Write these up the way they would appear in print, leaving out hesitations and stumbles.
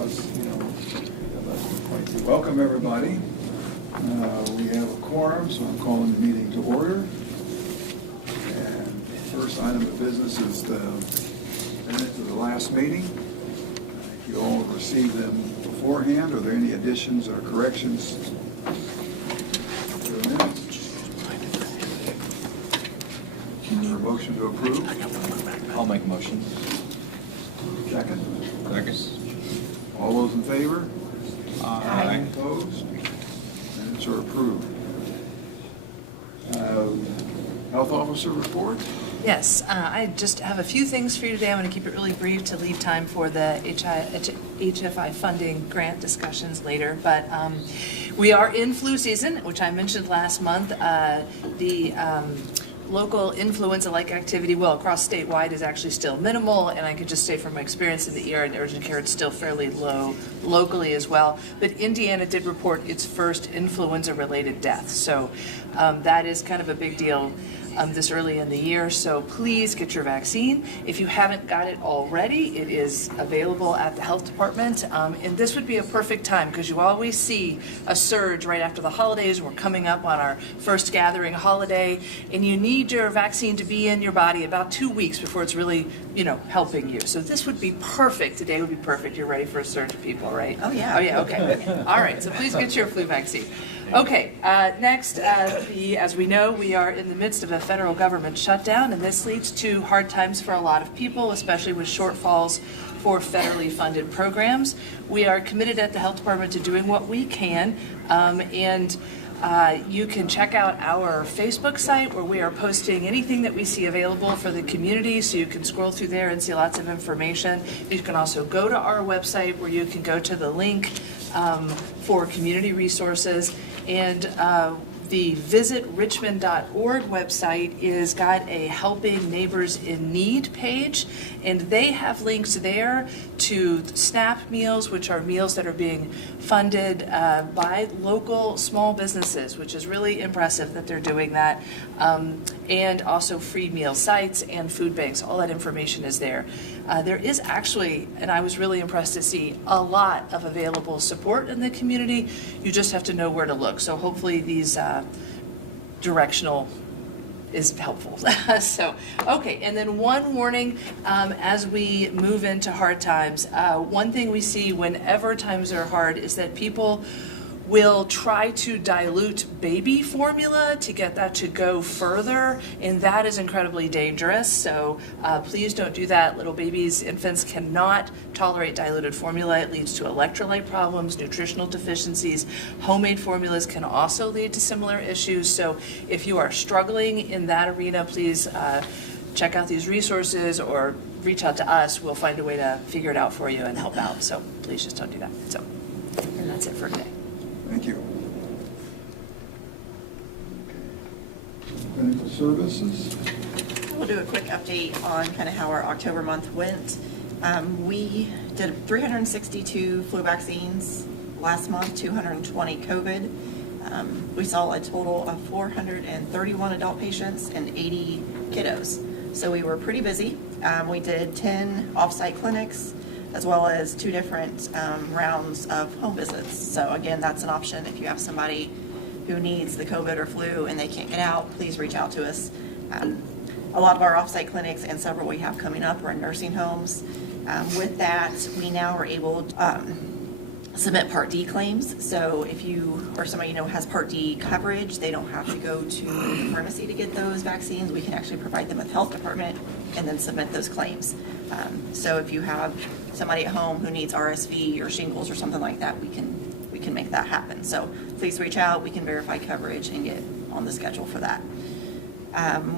Plus, welcome everybody. We have a quorum, so I'm calling the meeting to order. And first item of business is the minutes of the last meeting. You all received them beforehand. Are there any additions or corrections to the minutes? Is there a motion to approve? I'll make a motion. Second? Second. All those in favor? Aye. Opposed? Minutes are approved. Health officer report? Yes, I just have a few things for you today. I'm going to keep it really brief to leave time for the HFI funding grant discussions later. But we are in flu season, which I mentioned last month. The local influenza-like activity, well, across statewide is actually still minimal, and I can just say from my experience in the ER and urgent care, it's still fairly low locally as well. But Indiana did report its first influenza-related death, so that is kind of a big deal this early in the year, so please get your vaccine. If you haven't got it already, it is available at the health department, and this would be a perfect time because you always see a surge right after the holidays. We're coming up on our first gathering holiday, and you need your vaccine to be in your body about 2 weeks before it's really, helping you. So this would be perfect. Today would be perfect. You're ready for a surge of people, right? Oh, yeah. Oh, yeah, okay. All right, so please get your flu vaccine. Okay, next, as we know, we are in the midst of a federal government shutdown, and this leads to hard times for a lot of people, especially with shortfalls for federally funded programs. We are committed at the health department to doing what we can, and you can check out our Facebook site where we are posting anything that we see available for the community, so you can scroll through there and see lots of information. You can also go to our website where you can go to the link for community resources, and the visitrichmond.org website is got a Helping Neighbors in Need page, and they have links there to SNAP meals, which are meals that are being funded by local small businesses, which is really impressive that they're doing that, and also free meal sites and food banks. All that information is there. There is actually, and I was really impressed to see, a lot of available support in the community. You just have to know where to look. So hopefully these directional is helpful. So, okay, and then one warning as we move into hard times. One thing we see whenever times are hard is that people will try to dilute baby formula to get that to go further, and that is incredibly dangerous. So please don't do that. Little babies, infants cannot tolerate diluted formula. It leads to electrolyte problems, nutritional deficiencies. Homemade formulas can also lead to similar issues. So if you are struggling in that arena, please check out these resources or reach out to us. We'll find a way to figure it out for you and help out. So please just don't do that. So, and that's it for today. Thank you. Clinical services. We'll do a quick update on kind of how our October month went. We did 362 flu vaccines last month, 220 COVID. We saw a total of 431 adult patients and 80 kiddos. So we were pretty busy. We did 10 off-site clinics, as well as 2 different rounds of home visits. So again, that's an option if you have somebody who needs the COVID or flu and they can't get out, please reach out to us. A lot of our off-site clinics and several we have coming up are in nursing homes. With that, we now are able to submit Part D claims. So if you or somebody has Part D coverage, they don't have to go to the pharmacy to get those vaccines. We can actually provide them with the health department and then submit those claims. So if you have somebody at home who needs RSV or shingles or something like that, we can make that happen. So please reach out. We can verify coverage and get on the schedule for that.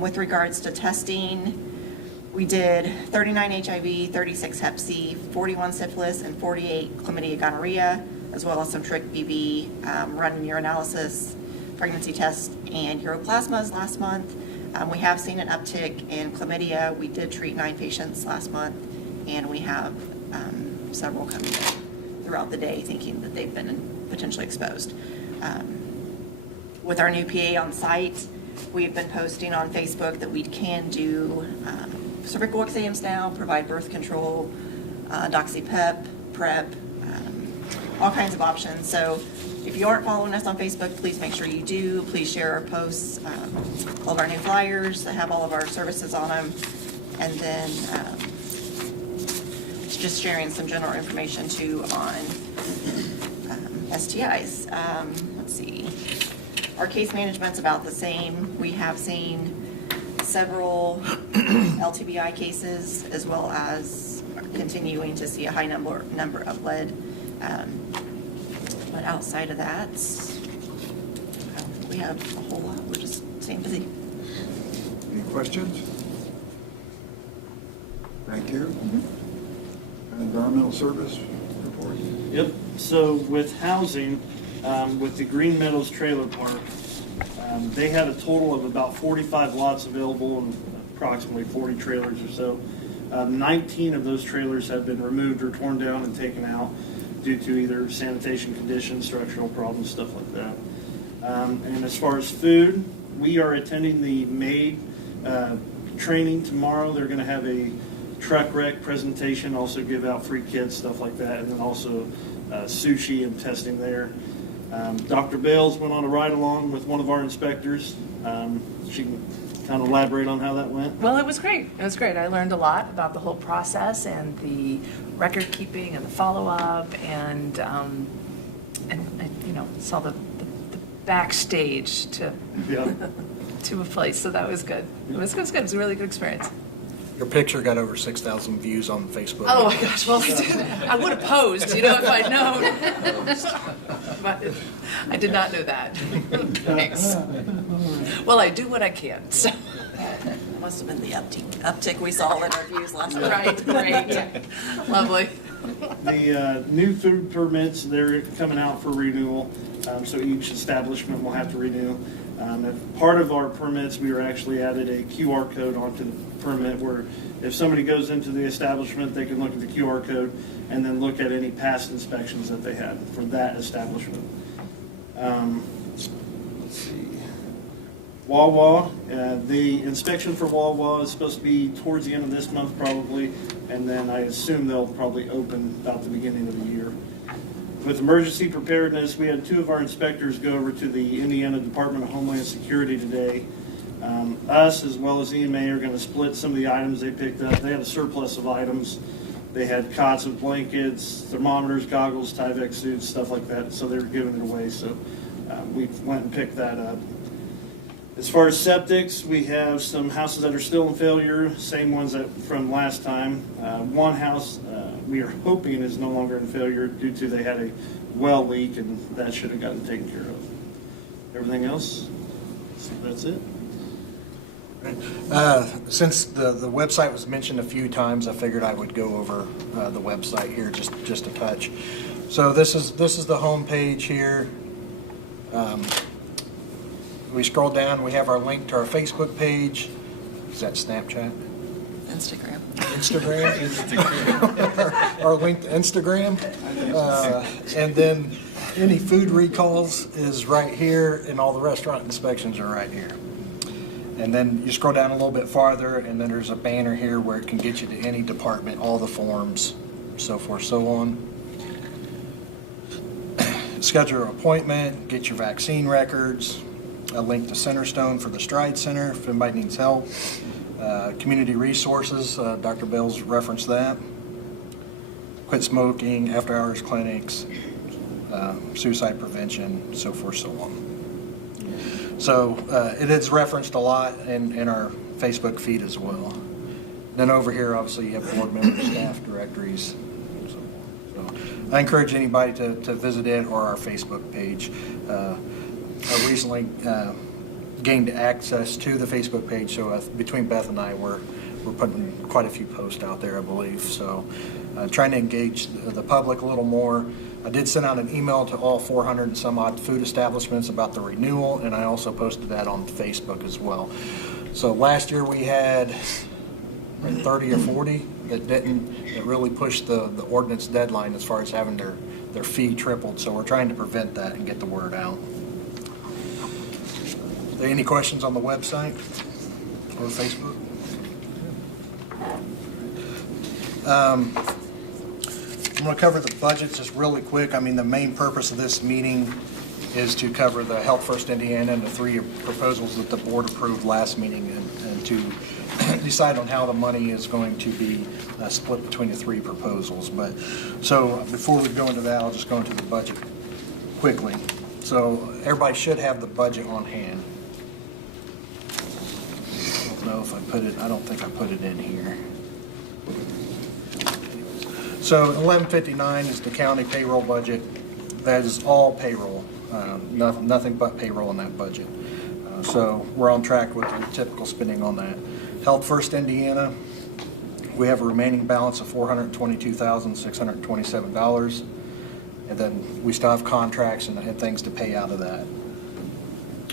With regards to testing, we did 39 HIV, 36 Hep C, 41 syphilis, and 48 chlamydia gonorrhea, as well as some TRIC-BV, running urinalysis, pregnancy tests, and uroplasmas last month. We have seen an uptick in chlamydia. We did treat 9 patients last month, and we have several coming in throughout the day thinking that they've been potentially exposed. With our new PA on site, we've been posting on Facebook that we can do cervical exams now, provide birth control, doxy-pep, PrEP, all kinds of options. So if you aren't following us on Facebook, please make sure you do. Please share our posts, all of our new flyers that have all of our services on them. And then just sharing some general information too on STIs. Let's see. Our case management's about the same. We have seen several LTBI cases, as well as continuing to see a high number of lead. But outside of that, I don't think we have a whole lot. We're just staying busy. Any questions? Thank you. Environmental service report. Yep, so with housing, with the Green Meadows Trailer Park, they had a total of about 45 lots available and approximately 40 trailers or so. 19 of those trailers have been removed or torn down and taken out due to either sanitation conditions, structural problems, stuff like that. And as far as food, we are attending the MAID training tomorrow. They're going to have a truck wreck presentation, also give out free kits, stuff like that, and then also sushi and testing there. Dr. Bales went on a ride along with one of our inspectors. She can kind of elaborate on how that went. Well, it was great. It was great. I learned a lot about the whole process and the record keeping and the follow-up, and I, saw the backstage to Yeah. to a place. So that was good. It was good. It was a really good experience. Your picture got over 6,000 views on Facebook. Oh my gosh! Well, I would have posed, if I'd known. But I did not know that. Thanks. Well, I do what I can. So. Must have been the uptick we saw in our views last night. Right. Lovely. The new food permits, they're coming out for renewal, so each establishment will have to renew. As part of our permits, we were actually added a QR code onto the permit where if somebody goes into the establishment, they can look at the QR code and then look at any past inspections that they had for that establishment. Let's see. Wawa, the inspection for Wawa is supposed to be towards the end of this month probably, and then I assume they'll probably open about the beginning of the year. With emergency preparedness, we had two of our inspectors go over to the Indiana Department of Homeland Security today. Us, as well as EMA, are going to split some of the items they picked up. They had a surplus of items. They had cots and blankets, thermometers, goggles, Tyvek suits, stuff like that, so they were giving it away. So we went and picked that up. As far as septics, we have some houses that are still in failure, same ones that from last time. One house we are hoping is no longer in failure due to they had a well leak, and that should have gotten taken care of. Everything else, so that's it. Since the website was mentioned a few times, I figured I would go over the website here just a touch. So this is the home page here. We scroll down, we have our link to our Facebook page. Is that Snapchat? Instagram. Our link to Instagram. And then any food recalls is right here, and all the restaurant inspections are right here. And then you scroll down a little bit farther, and then there's a banner here where it can get you to any department, all the forms, so forth, so on. Schedule an appointment, get your vaccine records, a link to Centerstone for the Stride Center if anybody needs help. Community resources, Dr. Bell's referenced that. Quit smoking, after hours clinics, suicide prevention, so forth, so on. So it is referenced a lot in our Facebook feed as well. Then over here, obviously, you have board members, staff, directories, and so on. So I encourage anybody to visit it or our Facebook page. I recently gained access to the Facebook page, so between Beth and I, we're putting quite a few posts out there, I believe. So trying to engage the public a little more. I did send out an email to all 400 and some odd food establishments about the renewal, and I also posted that on Facebook as well. So last year we had 30 or 40 that really pushed the ordinance deadline as far as having their fee tripled. So we're trying to prevent that and get the word out. Are there any questions on the website or Facebook? I'm going to cover the budgets just really quick. I mean, the main purpose of this meeting is to cover the Health First Indiana and the 3 proposals that the board approved last meeting, and to decide on how the money is going to be split between the 3 proposals. But so before we go into that, I'll just go into the budget quickly. So everybody should have the budget on hand. I don't know if I put it, I don't think I put it in here. So 1159 is the county payroll budget. That is all payroll, nothing but payroll in that budget. So we're on track with the typical spending on that. Health First Indiana, we have a remaining balance of $422,627. And then we still have contracts and things to pay out of that.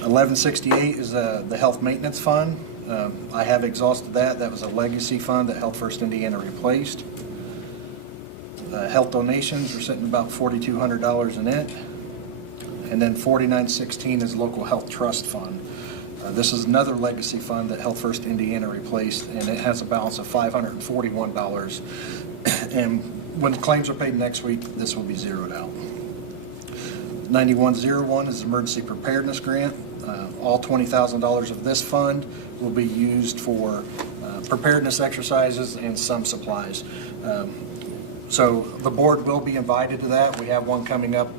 1168 is the health maintenance fund. I have exhausted that. That was a legacy fund that Health First Indiana replaced. Health donations are sitting about $4,200 in it. And then 4916 is local health trust fund. This is another legacy fund that Health First Indiana replaced, and it has a balance of $541. And when claims are paid next week, this will be zeroed out. 9101 is emergency preparedness grant. All $20,000 of this fund will be used for preparedness exercises and some supplies. So the board will be invited to that. We have one coming up.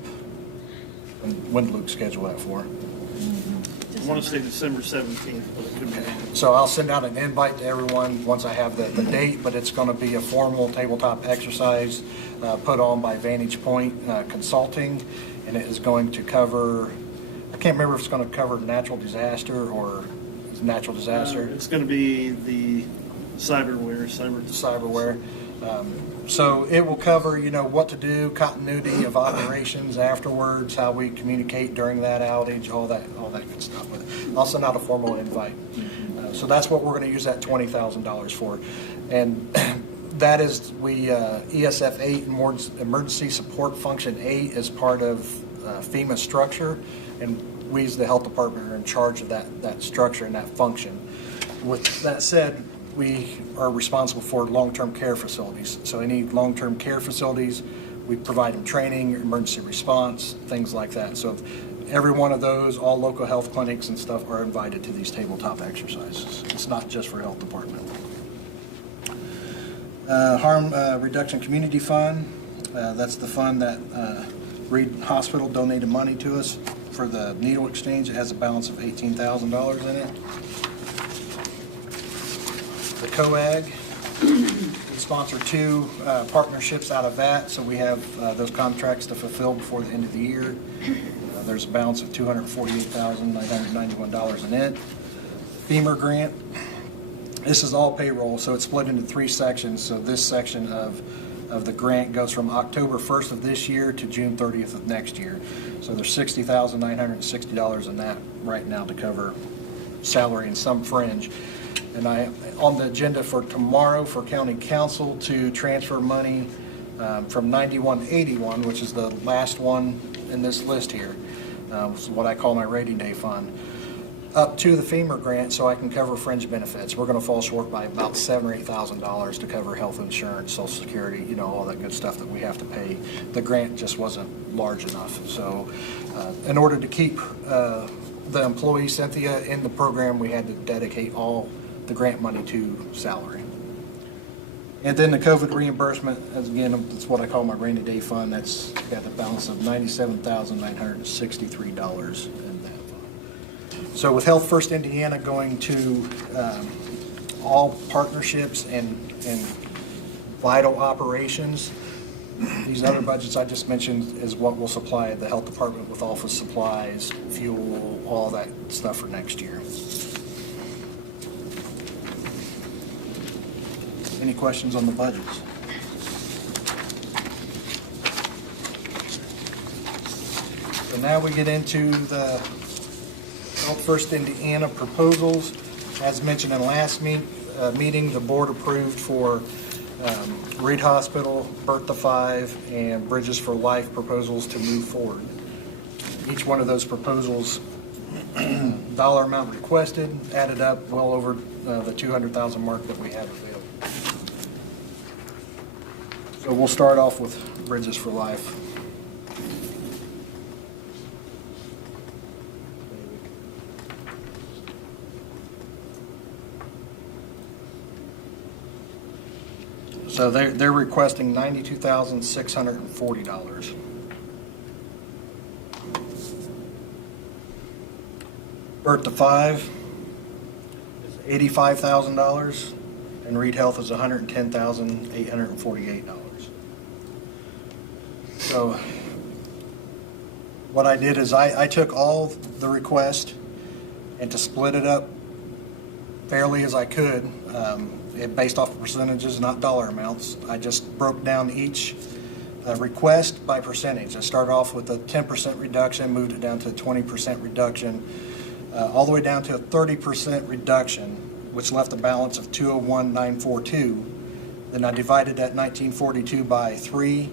When did Luke schedule that for? I want to say December 17th, but it could be wrong. So I'll send out an invite to everyone once I have the date, but it's going to be a formal tabletop exercise put on by Vantage Point Consulting, and it is going to cover, I can't remember if it's going to cover natural disaster or natural disaster. It's going to be the cyberware. So it will cover, what to do, continuity of operations afterwards, how we communicate during that outage, all that good stuff. But I'll send out a formal invite. So that's what we're going to use that $20,000 for. And that is, ESF 8, Emergency Support Function 8, is part of FEMA structure, and we as the health department are in charge of that structure and that function. With that said, we are responsible for long-term care facilities. So any long-term care facilities, we provide them training, emergency response, things like that. So every one of those, all local health clinics and stuff are invited to these tabletop exercises. It's not just for health department. Harm Reduction Community Fund, that's the fund that Reed Hospital donated money to us for the needle exchange. It has a balance of $18,000 in it. The COAG, we sponsor 2 partnerships out of that, so we have those contracts to fulfill before the end of the year. There's a balance of $248,991 in it. FEMA grant, this is all payroll, so it's split into 3 sections. So this section of the grant goes from October 1st of this year to June 30th of next year. So there's $60,960 in that right now to cover salary and some fringe. And on the agenda for tomorrow for county council to transfer money from 9181, which is the last one in this list here, which is what I call my rating day fund, up to the FEMA grant so I can cover fringe benefits. We're going to fall short by about $7,000 or $8,000 to cover health insurance, Social Security, all that good stuff that we have to pay. The grant just wasn't large enough. So in order to keep the employee, Cynthia, in the program, we had to dedicate all the grant money to salary. And then the COVID reimbursement, as again, it's what I call my rainy day fund. That's got a balance of $97,963 in that fund. So with Health First Indiana going to all partnerships and vital operations, these other budgets I just mentioned is what will supply the health department with office supplies, fuel, all that stuff for next year. Any questions on the budgets? So now we get into the Health First Indiana proposals. As mentioned in last meeting, the board approved for Reed Hospital, Bertha 5, and Bridges for Life proposals to move forward. Each one of those proposals, dollar amount requested, added up well over the $200,000 mark that we had available. So we'll start off with Bridges for Life. So they're requesting $92,640. Bert to 5 is $85,000, and Reed Health is $110,848. So what I did is I took all the request and to split it up fairly as I could, based off of percentages, not dollar amounts. I just broke down each request by percentage. I started off with a 10% reduction, moved it down to a 20% reduction, all the way down to a 30% reduction, which left a balance of 201,942. Then I divided that 1942 by 3,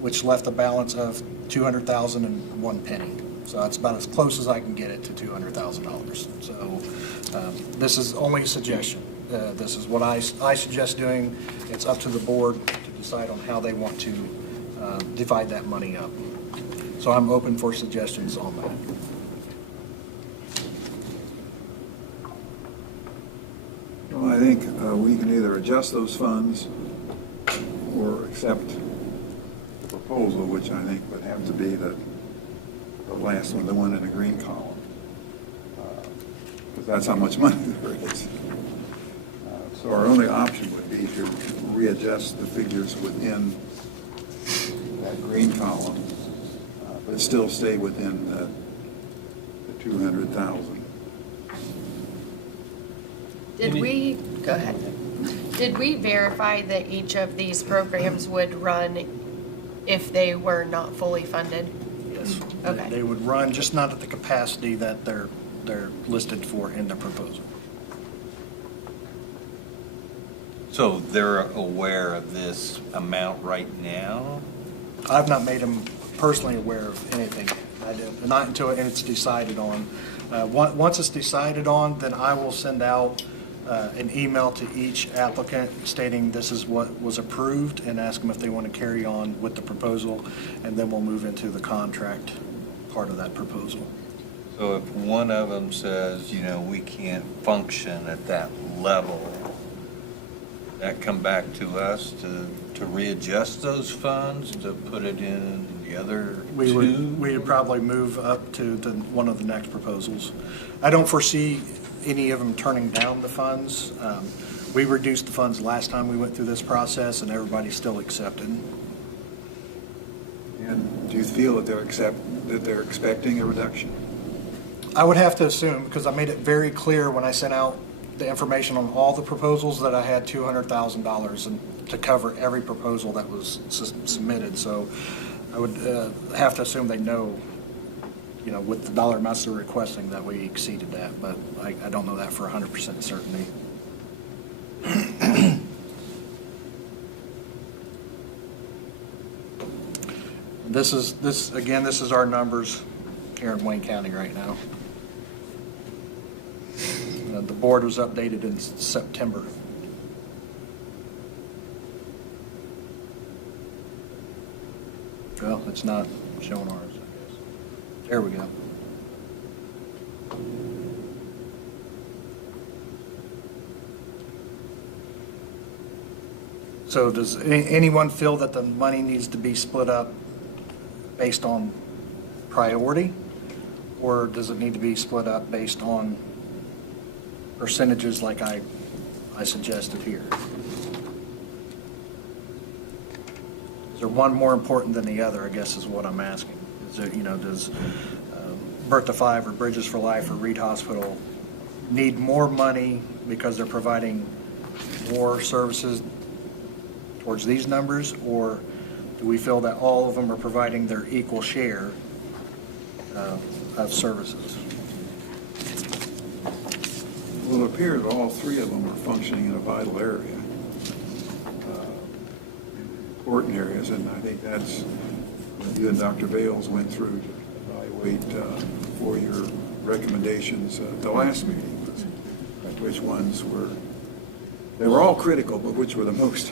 which left a balance of $200,001. So that's about as close as I can get it to $200,000. So this is only a suggestion. This is what I suggest doing. It's up to the board to decide on how they want to divide that money up. So I'm open for suggestions on that. Well, I think we can either adjust those funds or accept the proposal, which I think would have to be the last one, the one in the green column, because that's how much money there is. So our only option would be to readjust the figures within that green column, but still stay within the 200,000. Go ahead. Did we verify that each of these programs would run if they were not fully funded? Yes. Okay. They would run, just not at the capacity that they're listed for in the proposal. So they're aware of this amount right now? I've not made them personally aware of anything. I do, not until it's decided on. Once it's decided on, then I will send out an email to each applicant stating this is what was approved and ask them if they want to carry on with the proposal, and then we'll move into the contract part of that proposal. So if one of them says, we can't function at that level, that come back to us to readjust those funds, to put it in the other We two? would probably move up to one of the next proposals. I don't foresee any of them turning down the funds. We reduced the funds last time we went through this process, and everybody still accepted. And do you feel that they're expecting a reduction? I would have to assume, because I made it very clear when I sent out the information on all the proposals that I had $200,000 and to cover every proposal that was submitted. So I would have to assume they know, with the dollar amounts they're requesting, that we exceeded that, but I don't know that for 100% certainty. This is our numbers here in Wayne County right now. The board was updated in September. Well, it's not showing ours, I guess. There we go. So does anyone feel that the money needs to be split up based on priority? Or does it need to be split up based on percentages like I suggested here? Is there one more important than the other, I guess is what I'm asking. Is there, does Bertha 5 or Bridges for Life or Reed Hospital need more money because they're providing more services towards these numbers? Or do we feel that all of them are providing their equal share of services? Well, it appears all three of them are functioning in a vital area, important areas, and I think that's what you and Dr. Bales went through to evaluate for your recommendations at the last meeting, was which ones were, they were all critical, but which were the most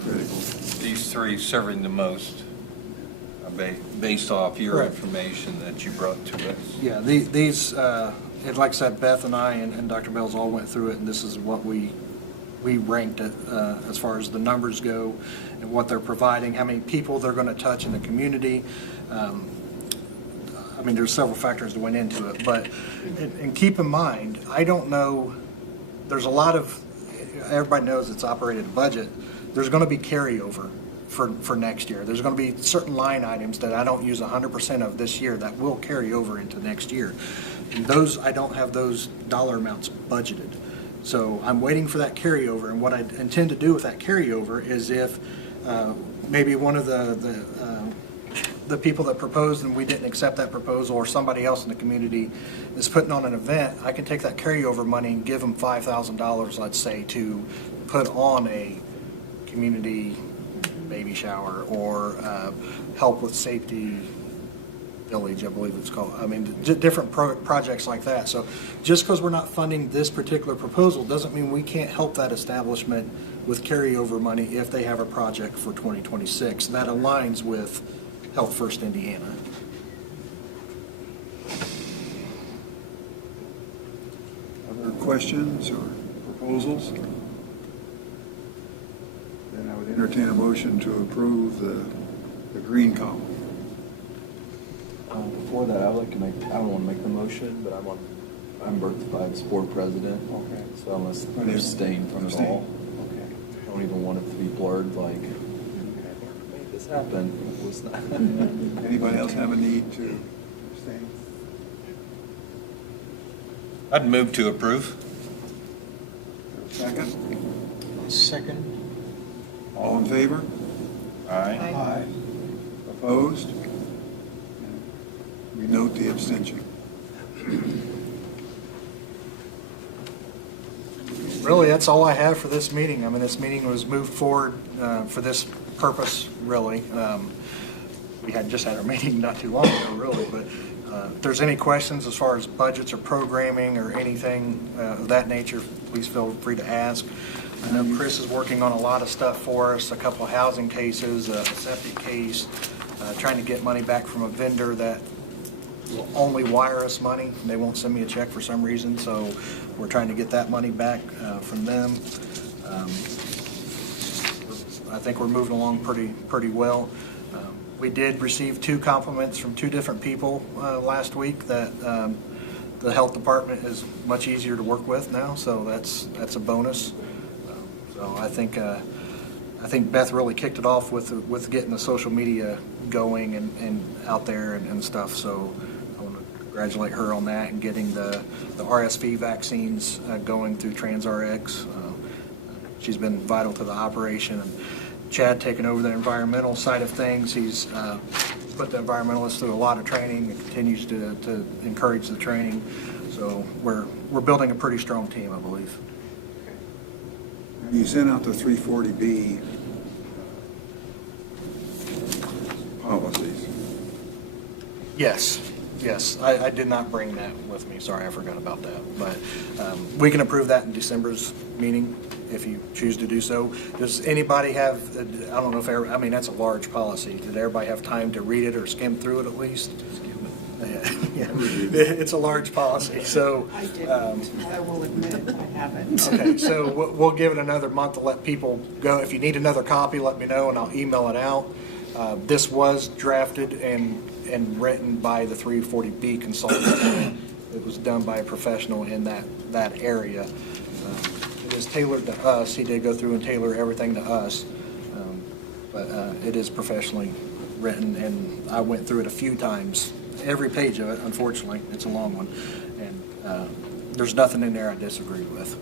critical. These three serving the most, based off your Correct. information that you brought to us. Yeah, these, and like I said, Beth and I and Dr. Bells all went through it, and this is what we ranked it as far as the numbers go and what they're providing, how many people they're going to touch in the community. I mean, there's several factors that went into it, but, and keep in mind, I don't know, there's a lot of, everybody knows it's operated budget. There's going to be carryover for next year. There's going to be certain line items that I don't use 100% of this year that will carry over into next year. And those, I don't have those dollar amounts budgeted. So I'm waiting for that carryover, and what I intend to do with that carryover is if maybe one of the people that proposed and we didn't accept that proposal, or somebody else in the community is putting on an event, I can take that carryover money and give them $5,000, let's say, to put on a community baby shower or help with safety village, I believe it's called. I mean, different projects like that. So just because we're not funding this particular proposal doesn't mean we can't help that establishment with carryover money if they have a project for 2026 that aligns with Health First Indiana. Other questions or proposals? Then I would entertain a motion to approve the green column. Before that, I would like to make, I don't want to make the motion, but I'm Bert Fives board president. Okay. So I must abstain from it all. Okay. I don't even want it to be blurred like, made this happen. It was not. Anybody else have a need to abstain? I'd move to approve. Second? Second. All in favor? Aye. Opposed? We note the abstention. Really, that's all I have for this meeting. I mean, this meeting was moved forward for this purpose, really. We had just had our meeting not too long ago, really, but if there's any questions as far as budgets or programming or anything of that nature, please feel free to ask. I know Chris is working on a lot of stuff for us, a couple of housing cases, a septic case, trying to get money back from a vendor that will only wire us money. They won't send me a check for some reason, so we're trying to get that money back from them. I think we're moving along pretty well. We did receive 2 compliments from 2 different people last week that the health department is much easier to work with now, so that's a bonus. So I think Beth really kicked it off with getting the social media going and out there and stuff. So I want to congratulate her on that and getting the RSV vaccines going through TransRx. She's been vital to the operation. And Chad taking over the environmental side of things. He's put the environmentalists through a lot of training and continues to encourage the training. So we're building a pretty strong team, I believe. You sent out the 340B policies. Yes. I did not bring that with me. Sorry, I forgot about that. But we can approve that in December's meeting if you choose to do so. Does anybody have, I don't know if, I mean, that's a large policy. Did everybody have time to read it or skim through it at least? Yeah. It's a large policy, so. I didn't. I will admit I haven't. Okay, so we'll give it another month to let people go. If you need another copy, let me know and I'll email it out. This was drafted and written by the 340B consultant. It was done by a professional in that area. It is tailored to us. He did go through and tailor everything to us, but it is professionally written, and I went through it a few times. Every page of it, unfortunately, it's a long one, and there's nothing in there I disagree with.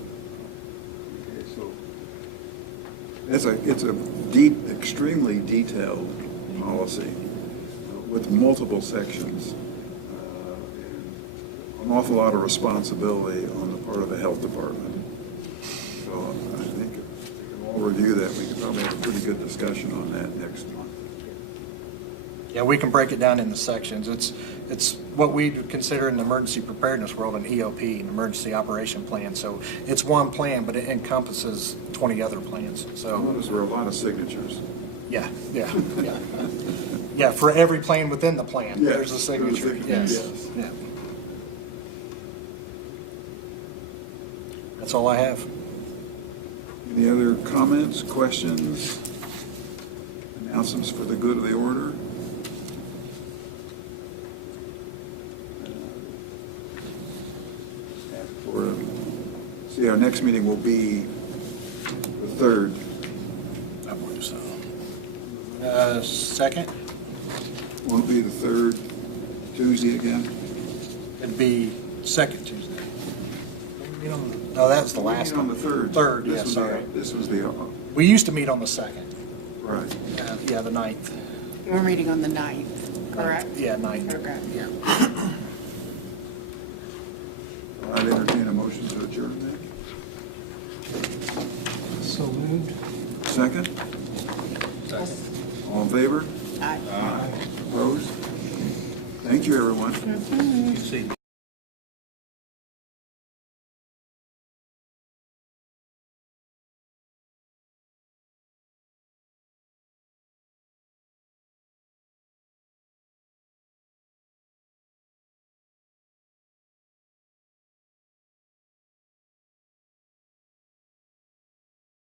Okay, so it's a deep, extremely detailed policy with multiple sections. An awful lot of responsibility on the part of the health department. So I think if we can all review that, we could probably have a pretty good discussion on that next month. Yeah, we can break it down into sections. It's what we consider in the emergency preparedness world an EOP, an emergency operation plan. So it's one plan, but it encompasses 20 other plans. So, Those were a lot of signatures. yeah. Yeah, for every plan within the plan, Yes, there's a signature. there's a Yes, signature, yeah. That's all I have. Any other comments, questions, announcements for the good of the order? See, our next meeting will be the 3rd. I believe so. Second, Won't be the 3rd Tuesday again? it'd be second Tuesday. No, that's the last Meeting one. on the 3rd. Third, This yeah, was sorry. This was the, We used to meet on the second. right. Yeah, the 9th. We're meeting on the 9th, correct? Yeah, 9th. Okay. Yeah. I'd entertain a motion to adjourn then. So moved. Second? All in favor? Aye. Opposed? Thank you, everyone. You see